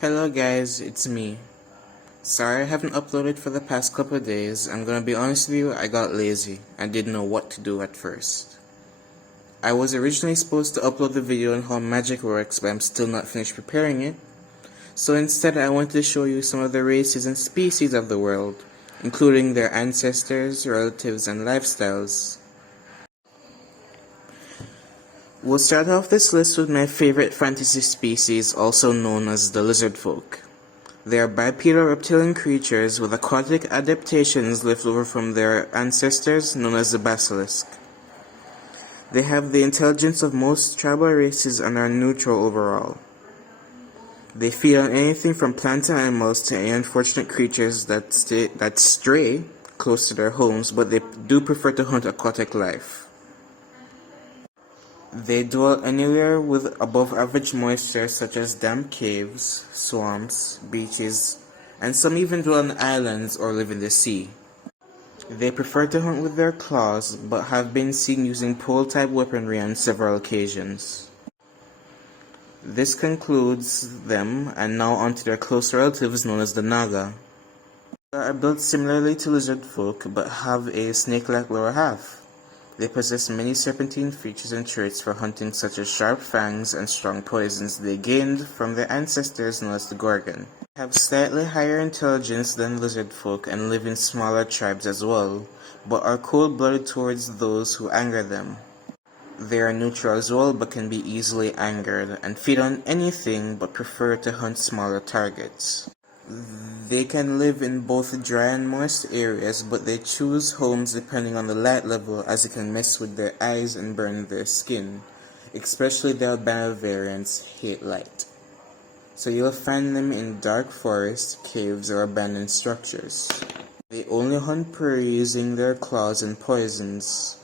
Hello guys, it's me. Sorry I haven't uploaded for the past couple of days. I'm gonna be honest with you, I got lazy and didn't know what to do at first. I was originally supposed to upload the video on how magic works, but I'm still not finished preparing it. So instead I wanted to show you some of the races and species of the world, including their ancestors, relatives, and lifestyles. We'll start off this list with my favorite fantasy species, also known as the lizard folk. They are bipedal reptilian creatures with aquatic adaptations left over from their ancestors known as the basilisk. They have the intelligence of most tribal races and are neutral overall. They feed on anything from plant and animals to any unfortunate creatures that stray close to their homes, but they do prefer to hunt aquatic life. They dwell anywhere with above average moisture such as damp caves, swamps, beaches, and some even dwell on islands or live in the sea. They prefer to hunt with their claws but have been seen using pole-type weaponry on several occasions. This concludes them, and now onto their close relatives known as the Naga. They are built similarly to lizard folk but have a snake-like lower half. They possess many serpentine features and traits for hunting, such as sharp fangs and strong poisons they gained from their ancestors known as the Gorgon. They have slightly higher intelligence than lizard folk and live in smaller tribes as well, but are cold-blooded towards those who anger them. They are neutral as well but can be easily angered and feed on anything but prefer to hunt smaller targets. They can live in both dry and moist areas, but they choose homes depending on the light level, as it can mess with their eyes and burn their skin. Especially the albino variants hate light. So you'll find them in dark forests, caves, or abandoned structures. They only hunt prey using their claws and poisons,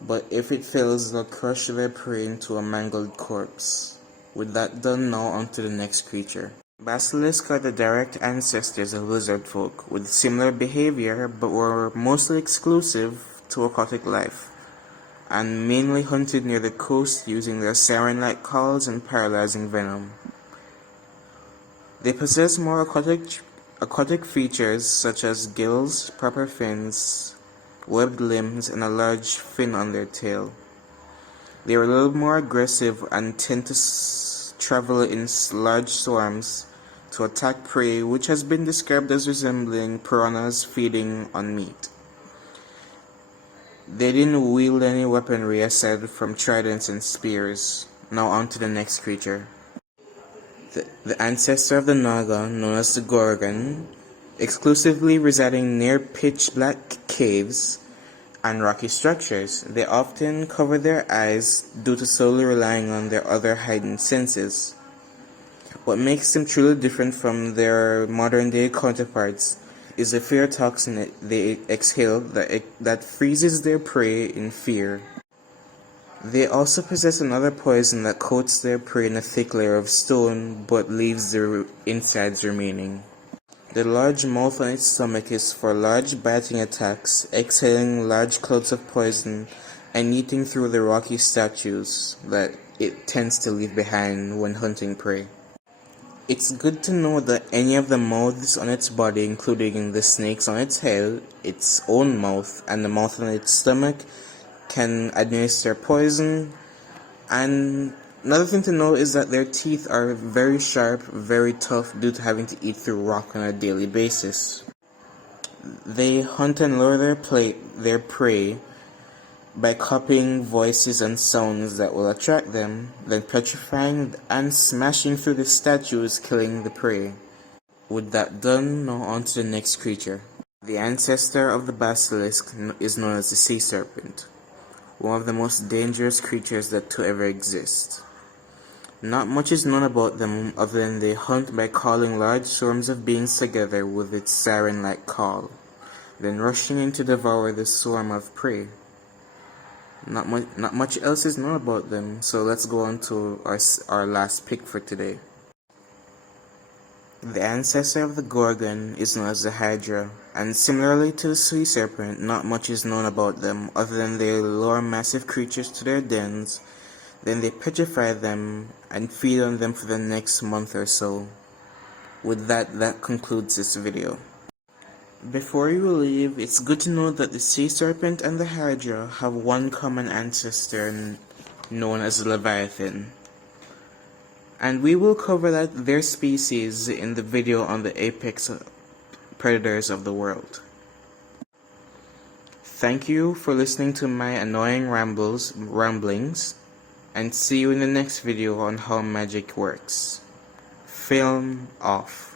but if it fails, they'll crush their prey into a mangled corpse. With that done, now onto the next creature. Basilisk are the direct ancestors of lizard folk, with similar behavior but were mostly exclusive to aquatic life, and mainly hunted near the coast using their siren-like calls and paralyzing venom. They possess more aquatic features such as gills, proper fins, webbed limbs, and a large fin on their tail. They are a little more aggressive and tend to travel in large swarms to attack prey, which has been described as resembling piranhas feeding on meat. They didn't wield any weaponry aside from tridents and spears. Now on to the next creature. The ancestor of the Naga, known as the Gorgon, exclusively residing near pitch-black caves and rocky structures. They often cover their eyes due to solely relying on their other heightened senses. What makes them truly different from their modern-day counterparts is the fear toxin they exhale that freezes their prey in fear. They also possess another poison that coats their prey in a thick layer of stone but leaves their insides remaining. The large mouth on its stomach is for large biting attacks, exhaling large clouds of poison and eating through the rocky statues that it tends to leave behind when hunting prey. It's good to know that any of the mouths on its body, including the snakes on its head, its own mouth, and the mouth on its stomach, can administer poison. And another thing to know is that their teeth are very sharp, very tough due to having to eat through rock on a daily basis. They hunt and lure their prey by copying voices and sounds that will attract them, then petrifying and smashing through the statues, killing the prey. With that done, now on to the next creature. The ancestor of the basilisk is known as the sea serpent, one of the most dangerous creatures to ever exist. Not much is known about them other than they hunt by calling large swarms of beings together with its siren-like call, then rushing in to devour the swarm of prey. Not much else is known about them, so let's go on to our last pick for today. The ancestor of the Gorgon is known as the Hydra, and similarly to the sea serpent, not much is known about them other than they lure massive creatures to their dens, then they petrify them and feed on them for the next month or so. With that, that concludes this video. Before you leave, it's good to know that the sea serpent and the hydra have one common ancestor known as Leviathan. And we will cover their species in the video on the apex predators of the world. Thank you for listening to my annoying ramblings, and see you in the next video on how magic works. Film off.